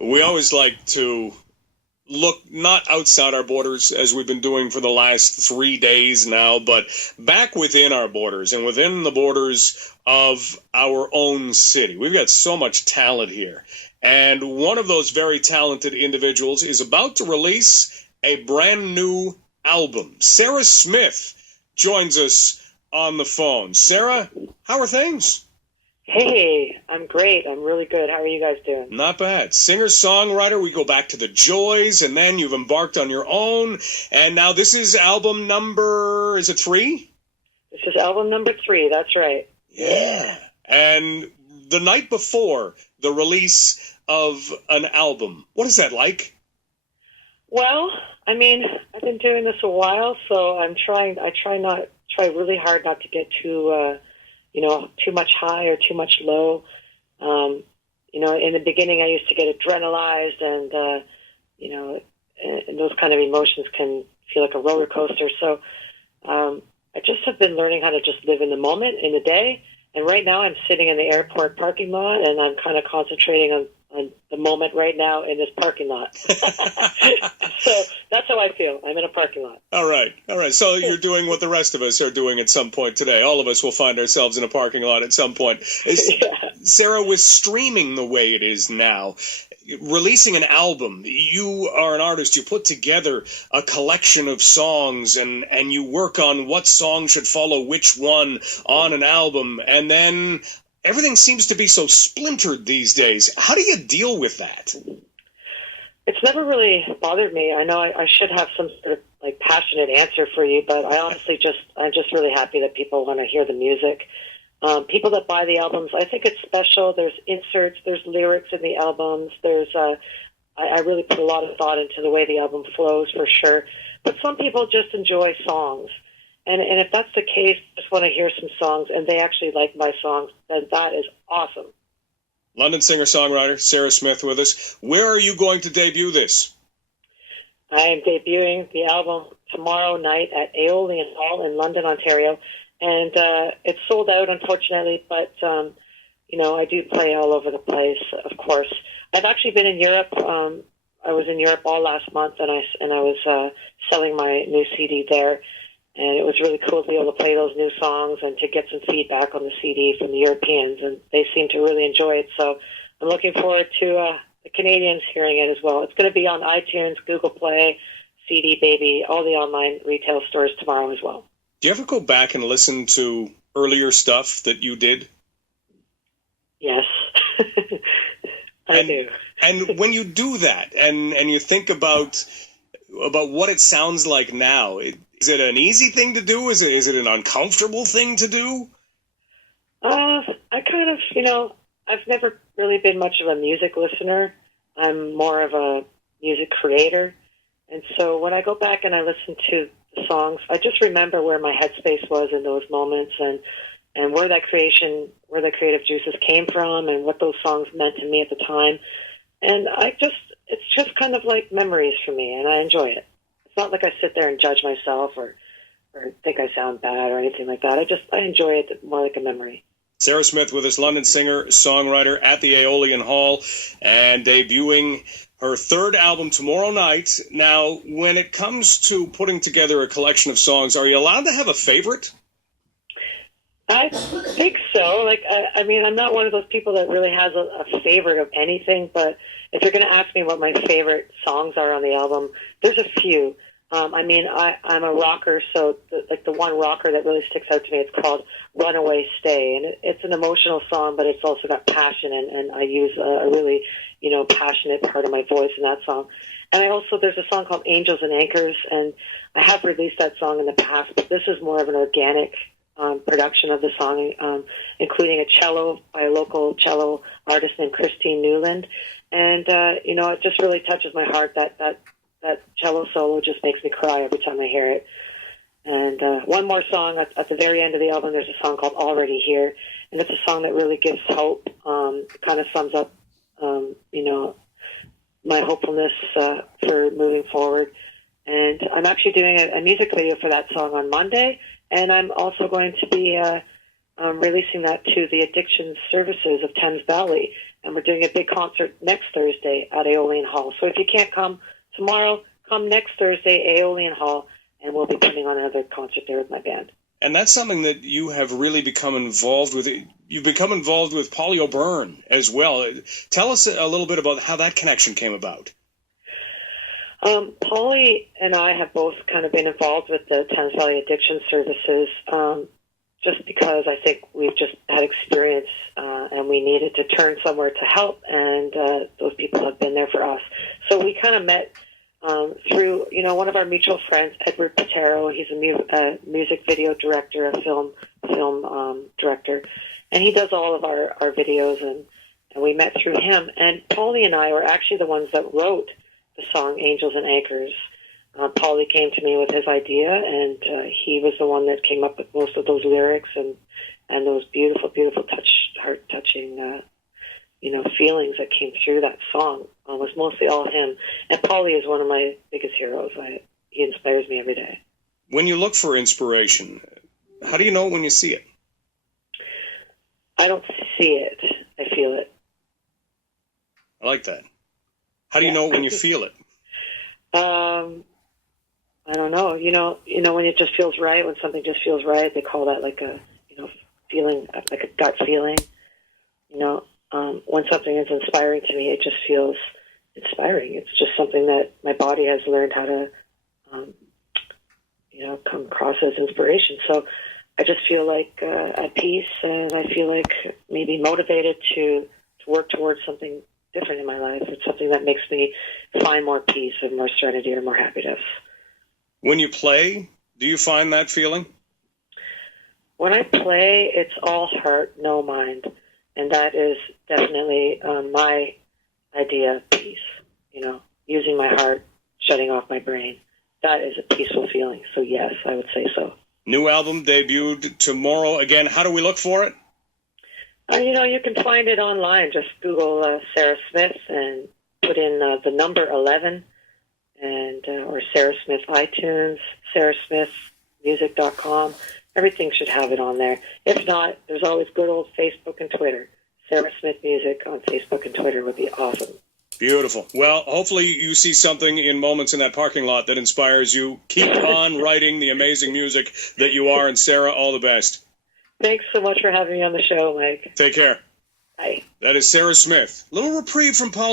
We always like to look not outside our borders as we've been doing for the last 3 days now, but back within our borders and within the borders of our own city. We've got so much talent here. And one of those very talented individuals is about to release a brand new album. Sarah Smith joins us on the phone. Sarah, how are things? Hey, I'm great. I'm really good. How are you guys doing? Not bad. Singer-songwriter, we go back to the Joys, and then you've embarked on your own, and now this is album number, is it 3? This is album number 3, that's right. Yeah. And the night before the release of an album, what is that like? Well, I mean, I've been doing this a while, so I try really hard not to get too much high or too much low. In the beginning I used to get adrenalized and those kind of emotions can feel like a roller coaster. So I just have been learning how to just live in the moment, in the day. And right now I'm sitting in the airport parking lot and I'm kind of concentrating on the moment right now in this parking lot. So that's how I feel. I'm in a parking lot. All right. So you're doing what the rest of us are doing at some point today. All of us will find ourselves in a parking lot at some point. Yeah. Sarah, with streaming the way it is now, releasing an album, you are an artist, you put together a collection of songs and you work on what song should follow which one on an album, and then everything seems to be so splintered these days. How do you deal with that? It's never really bothered me. I know I should have some sort of passionate answer for you, but I'm just really happy that people want to hear the music. People that buy the albums, I think it's special. There's inserts, there's lyrics in the albums. I really put a lot of thought into the way the album flows for sure. But some people just enjoy songs. And if that's the case, just want to hear some songs, and they actually like my songs, then that is awesome. London singer-songwriter Sarah Smith with us. Where are you going to debut this? I am debuting the album tomorrow night at Aeolian Hall in London, Ontario. And it's sold out, unfortunately, but, I do play all over the place, of course. I've actually been in Europe. I was in Europe all last month, and I was selling my new CD there. And it was really cool to be able to play those new songs and to get some feedback on the CD from the Europeans, and they seem to really enjoy it. So I'm looking forward to the Canadians hearing it as well. It's going to be on iTunes, Google Play, CD Baby, all the online retail stores tomorrow as well. Do you ever go back and listen to earlier stuff that you did? Yes, I do. And when you do that and you think about what it sounds like now, is it an easy thing to do? Is it an uncomfortable thing to do? I kind of, I've never really been much of a music listener. I'm more of a music creator. And so when I go back and I listen to the songs, I just remember where my headspace was in those moments and where the creative juices came from and what those songs meant to me at the time. And it's just kind of like memories for me, and I enjoy it. It's not like I sit there and judge myself or think I sound bad or anything like that. I enjoy it more like a memory. Sarah Smith with us, London singer-songwriter at the Aeolian Hall, and debuting her third album tomorrow night. Now, when it comes to putting together a collection of songs, are you allowed to have a favorite? I think so. I'm not one of those people that really has a favorite of anything, but if you're going to ask me what my favorite songs are on the album, there's a few. I'm a rocker, so the one rocker that really sticks out to me, it's called Runaway Stay, and it's an emotional song, but it's also got passion, and I use a really, passionate part of my voice in that song. And there's a song called Angels and Anchors, and I have released that song in the past, but this is more of an organic production of the song, including a cello by a local cello artist named Christine Newland. And, it just really touches my heart. That cello solo just makes me cry every time I hear it. And one more song at the very end of the album, there's a song called Already Here. And it's a song that really gives hope. It kind of sums up, my hopefulness for moving forward. And I'm actually doing a music video for that song on Monday. And I'm also going to be releasing that to the addiction services of Thames Valley. and we're doing a big concert next Thursday at Aeolian Hall. So if you can't come tomorrow, come next Thursday, Aeolian Hall, and we'll be putting on another concert there with my band. And that's something that you have really become involved with. You've become involved with Polly O'Byrne as well. Tell us a little bit about how that connection came about. Polly and I have both kind of been involved with the Thames Valley Addiction Services just because I think we've just had experience and we needed to turn somewhere to help, and those people have been there for us. So we kind of met through, one of our mutual friends, Edward Patero. He's a music video director, a film director, and he does all of our videos, and we met through him. And Polly and I were actually the ones that wrote the song Angels and Anchors. Polly came to me with his idea, and he was the one that came up with most of those lyrics and those beautiful, beautiful heart-touching feelings that came through that song. Was mostly all him. And Polly is one of my biggest heroes. He inspires me every day. When you look for inspiration, how do you know it when you see it? I don't see it. I feel it. I like that. How do you know it when you feel it? I don't know. When it just feels right, when something just feels right, they call that like a, feeling, like a gut feeling. When something is inspiring to me, it just feels inspiring. It's just something that my body has learned how to, come across as inspiration. So I just feel like at peace, and I feel like maybe motivated to work towards something different in my life. It's something that makes me find more peace and more serenity or more happiness. When you play, do you find that feeling? When I play, it's all heart, no mind. And that is definitely my idea of peace, using my heart, shutting off my brain. That is a peaceful feeling. So, yes, I would say so. New album debuted tomorrow. Again, how do we look for it? You can find it online. Just Google Sarah Smith and put in the number 11 or Sarah Smith iTunes, sarahsmithmusic.com. Everything should have it on there. If not, there's always good old Facebook and Twitter. Sarah Smith Music on Facebook and Twitter would be awesome. Beautiful. Well, hopefully you see something in moments in that parking lot that inspires you. Keep on writing the amazing music that you are, and Sarah, all the best. Thanks so much for having me on the show, Mike. Take care. Bye. That is Sarah Smith. Little reprieve from Paul.